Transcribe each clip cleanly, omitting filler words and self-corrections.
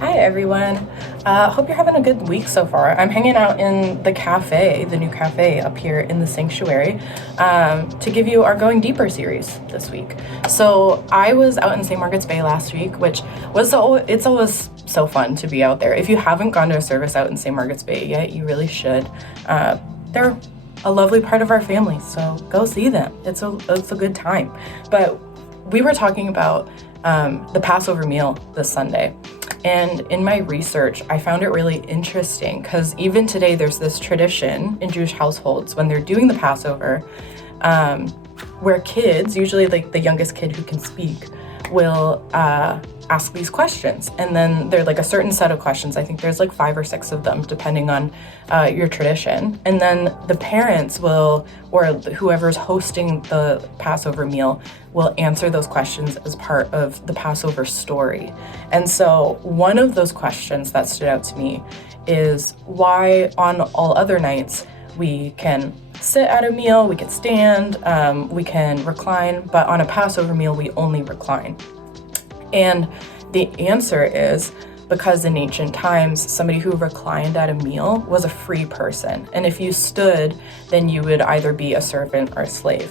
Hi everyone. Hope you're having a good week so far. I'm hanging out in the cafe, the new cafe up here in the sanctuary, to give you our Going Deeper series this week. So I was out in St. Margaret's Bay last week, which was it's always so fun to be out there. If you haven't gone to a service out in St. Margaret's Bay yet, you really should. They're a lovely part of our family, so go see them. It's a good time. But we were talking about the Passover meal this Sunday. And in my research, I found it really interesting because even today there's this tradition in Jewish households when they're doing the Passover, where kids, usually like the youngest kid who can speak, will ask these questions. And then they're like a certain set of questions. I think there's like 5 or 6 of them, depending on your tradition. And then the parents will, or whoever's hosting the Passover meal, will answer those questions as part of the Passover story. And so one of those questions that stood out to me is why on all other nights we can sit at a meal, we can stand, we can recline, but on a Passover meal we only recline. And the answer is because in ancient times, somebody who reclined at a meal was a free person. And if you stood, then you would either be a servant or a slave.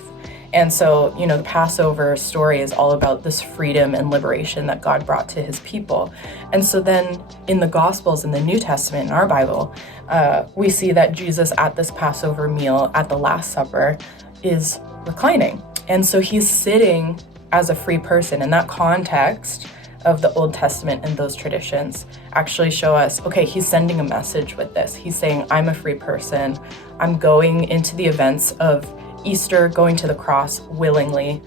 And so, the Passover story is all about this freedom and liberation that God brought to his people. And so then in the Gospels, in the New Testament, in our Bible, we see that Jesus at this Passover meal, at the Last Supper, is reclining. And so he's sitting as a free person. And that context of the Old Testament and those traditions actually show us, okay, he's sending a message with this. He's saying, I'm a free person. I'm going into the events of Easter, going to the cross willingly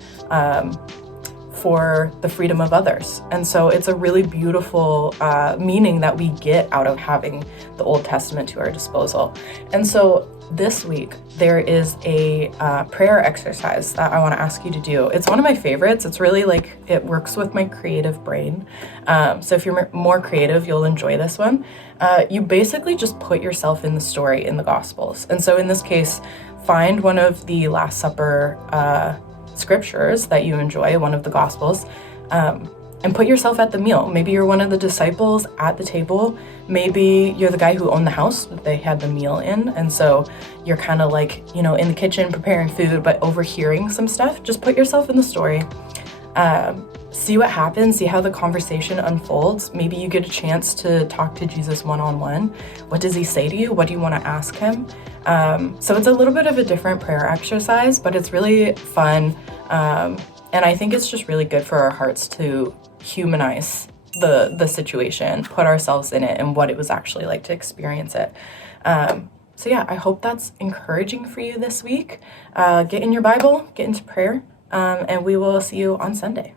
for the freedom of others. And so it's a really beautiful meaning that we get out of having the Old Testament to our disposal. And so this week, there is a prayer exercise that I want to ask you to do. It's one of my favorites. It's really it works with my creative brain. So if you're more creative, you'll enjoy this one. You basically just put yourself in the story in the Gospels. And so in this case, find one of the Last Supper scriptures that you enjoy, one of the Gospels, and put yourself at the meal. Maybe you're one of the disciples at the table. Maybe you're the guy who owned the house that they had the meal in. And so you're kind of in the kitchen preparing food, but overhearing some stuff. Just put yourself in the story. See what happens, see how the conversation unfolds. Maybe you get a chance to talk to Jesus one-on-one. What does he say to you? What do you want to ask him? So it's a little bit of a different prayer exercise, but it's really fun. And I think it's just really good for our hearts to humanize the situation, put ourselves in it and what it was actually like to experience it. So yeah, I hope that's encouraging for you this week. Get in your Bible, get into prayer, and we will see you on Sunday.